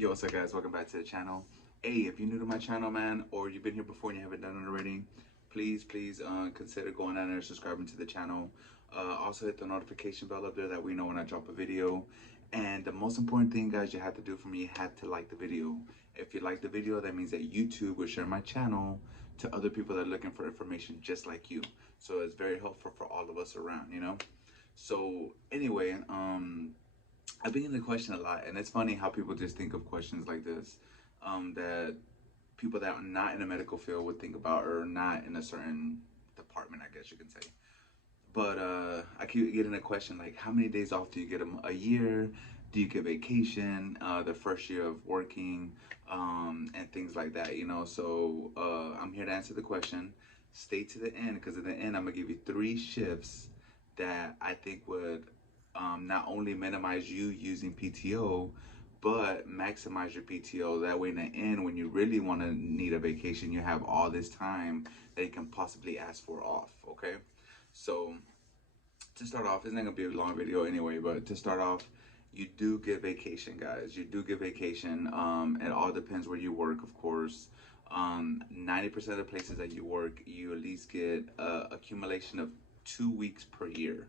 Yo, what's up guys? Welcome back to the channel. Hey, if you're new to my channel, man, or you've been here before and you haven't done it already, please consider going down there and subscribing to the channel. Also hit the notification bell up there that we know when I drop a video. And the most important thing, guys, you have to do for me, you have to like the video. If you like the video, that means that YouTube will share my channel to other people that are looking for information just like you. So it's very helpful for all of us around, you know? So anyway, I've been getting the question a lot, and it's funny how people just think of questions like this, that people that are not in the medical field would think about, or not in a certain department, I guess you can say. But I keep getting a question like, how many days off do you get a year? Do you get vacation the first year of working, and things like that, you know? So I'm here to answer the question. Stay to the end, because at the end I'm gonna give you 3 shifts that I think would not only minimize you using PTO, but maximize your PTO. That way in the end, when you really want to need a vacation, you have all this time that you can possibly ask for off, okay? So to start off, it's not gonna be a long video anyway, but to start off, you do get vacation, guys. You do get vacation. It all depends where you work, of course. 90% of the places that you work, you at least get accumulation of 2 weeks per year.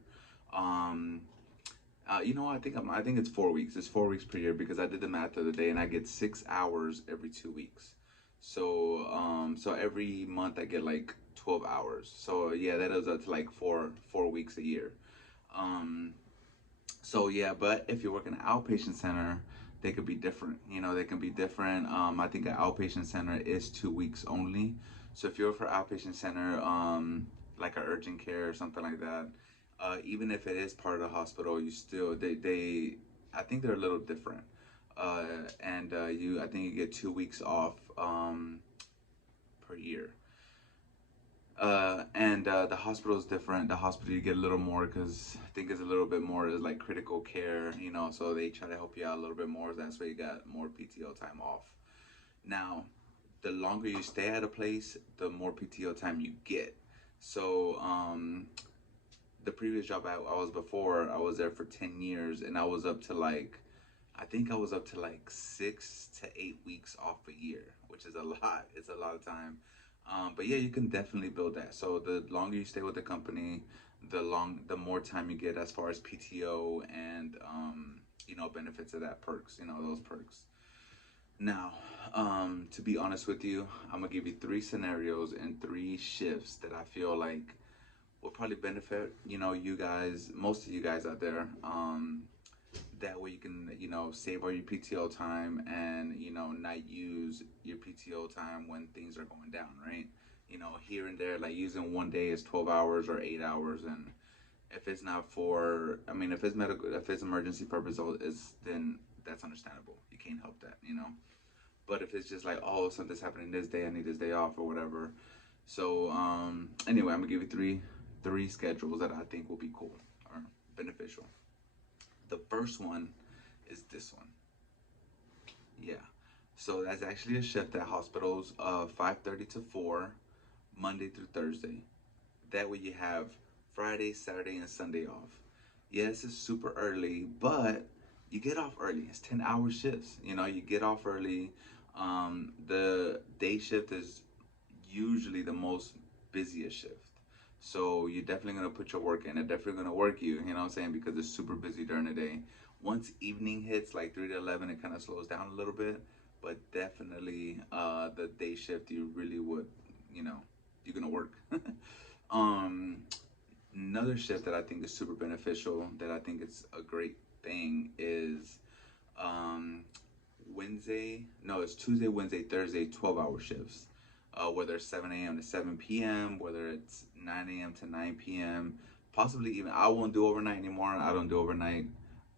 Um, you know, I think it's 4 weeks. It's 4 weeks per year, because I did the math the other day, and I get 6 hours every 2 weeks. So every month I get like 12 hours. So yeah, that is up to like four weeks a year. Um, so yeah, but if you work in an outpatient center, they could be different. You know, they can be different. I think an outpatient center is 2 weeks only. So if you're for outpatient center, like a urgent care or something like that, even if it is part of the hospital, you still they I think they're a little different. And I think you get 2 weeks off per year. And the hospital is different. The hospital you get a little more, because I think it's a little bit more is like critical care, you know, so they try to help you out a little bit more. That's why you got more PTO time off. Now, the longer you stay at a place, the more PTO time you get. So, the previous job I was before, I was there for 10 years, and I was up to like, I think I was up to like 6 to 8 weeks off a year, which is a lot. It's a lot of time. But yeah, you can definitely build that. So the longer you stay with the company, the more time you get as far as PTO and you know, benefits of that, perks, you know, those perks. Now, to be honest with you, I'm gonna give you 3 scenarios and 3 shifts that I feel like will probably benefit, you know, you guys, most of you guys out there. That way you can, you know, save all your PTO time, and, you know, not use your PTO time when things are going down, right? You know, here and there, like using one day is 12 hours or 8 hours. And if it's not for, I mean, if it's medical, if it's emergency purpose, then that's understandable. You can't help that, you know? But if it's just like, oh, something's happening this day, I need this day off or whatever. So anyway, I'm gonna give you three schedules that I think will be cool or beneficial. The first one is this one. Yeah. So that's actually a shift at hospitals, 5:30 to 4, Monday through Thursday. That way you have Friday, Saturday, and Sunday off. Yes, it's super early, but you get off early. It's 10-hour shifts. You know, you get off early. The day shift is usually the most busiest shift. So you're definitely gonna put your work in. It's definitely gonna work you, you know what I'm saying? Because it's super busy during the day. Once evening hits, like 3 to 11, it kind of slows down a little bit. But definitely, the day shift, you really would, you know, you're gonna work. um, Another shift that I think is super beneficial, that I think it's a great thing, is um, it's Tuesday, Wednesday, Thursday, 12-hour shifts. Whether it's 7 a.m. to 7 p.m., whether it's 9 a.m. to 9 p.m., possibly even, I won't do overnight anymore. I don't do overnight.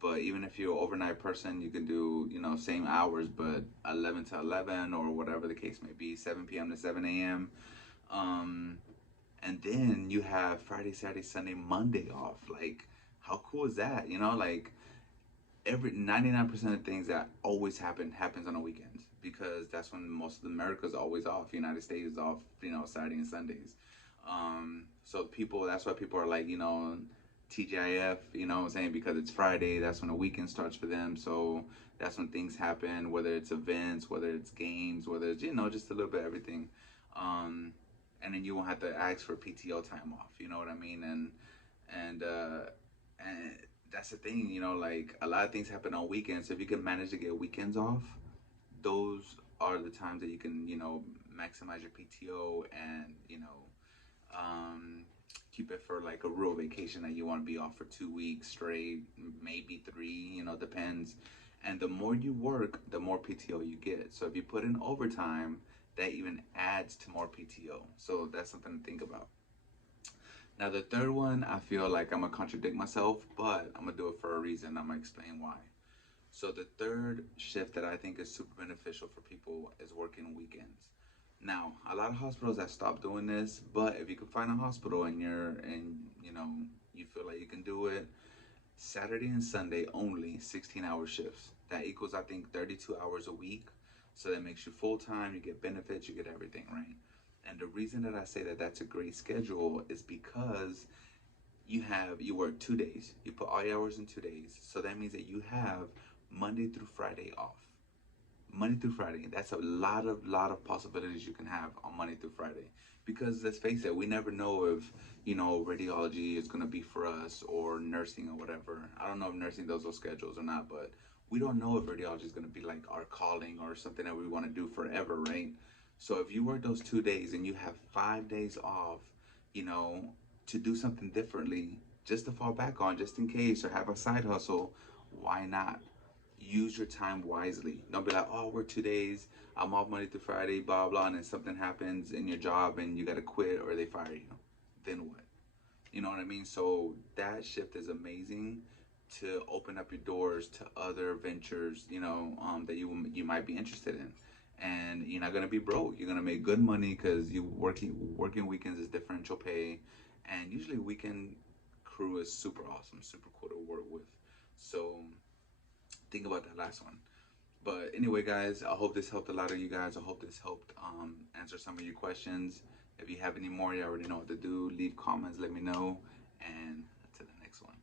But even if you're an overnight person, you can do, you know, same hours, but 11 to 11 or whatever the case may be, 7 p.m. to 7 a.m. Um, and then you have Friday, Saturday, Sunday, Monday off. Like, how cool is that? You know, like, every 99% of things that always happens on the weekends, because that's when most of America's always off. United States is off, you know, Saturday and Sundays. So people, that's why people are like, you know, TGIF, you know what I'm saying? Because it's Friday, that's when the weekend starts for them. So that's when things happen, whether it's events, whether it's games, whether it's, you know, just a little bit of everything. Um, and then you won't have to ask for PTO time off, you know what I mean? And, uh, and that's the thing, you know, like a lot of things happen on weekends. So if you can manage to get weekends off, those are the times that you can, you know, maximize your PTO and, you know, um, keep it for like a real vacation that you want to be off for 2 weeks straight, maybe three, you know, depends. And the more you work, the more PTO you get. So if you put in overtime, that even adds to more PTO. So that's something to think about. Now, the third one, I feel like I'm gonna contradict myself, but I'm gonna do it for a reason. I'm gonna explain why. So the third shift that I think is super beneficial for people is working weekends. Now, a lot of hospitals have stopped doing this, but if you can find a hospital and you know you feel like you can do it, Saturday and Sunday only 16-hour shifts. That equals I think 32 hours a week. So that makes you full time, you get benefits, you get everything, right? And the reason that I say that that's a great schedule is because you work 2 days. You put all your hours in 2 days. So that means that you have Monday through Friday off. Monday through Friday. That's a lot of possibilities you can have on Monday through Friday. Because let's face it, we never know if, you know, radiology is gonna be for us or nursing or whatever. I don't know if nursing does those schedules or not, but we don't know if radiology is gonna be like our calling or something that we want to do forever, right? So if you work those 2 days and you have 5 days off, you know, to do something differently, just to fall back on, just in case, or have a side hustle, why not? Use your time wisely. Don't be like, oh, we're 2 days, I'm off Monday through Friday, blah blah, and then something happens in your job and you gotta quit or they fire you. Then what? You know what I mean? So that shift is amazing to open up your doors to other ventures, you know, that you might be interested in. And you're not gonna be broke. You're gonna make good money because you working weekends is differential pay, and usually weekend crew is super awesome, super cool to work with. So think about that last one. But anyway, guys, I hope this helped a lot of you guys. I hope this helped answer some of your questions. If you have any more, you already know what to do. Leave comments, let me know, and to the next one.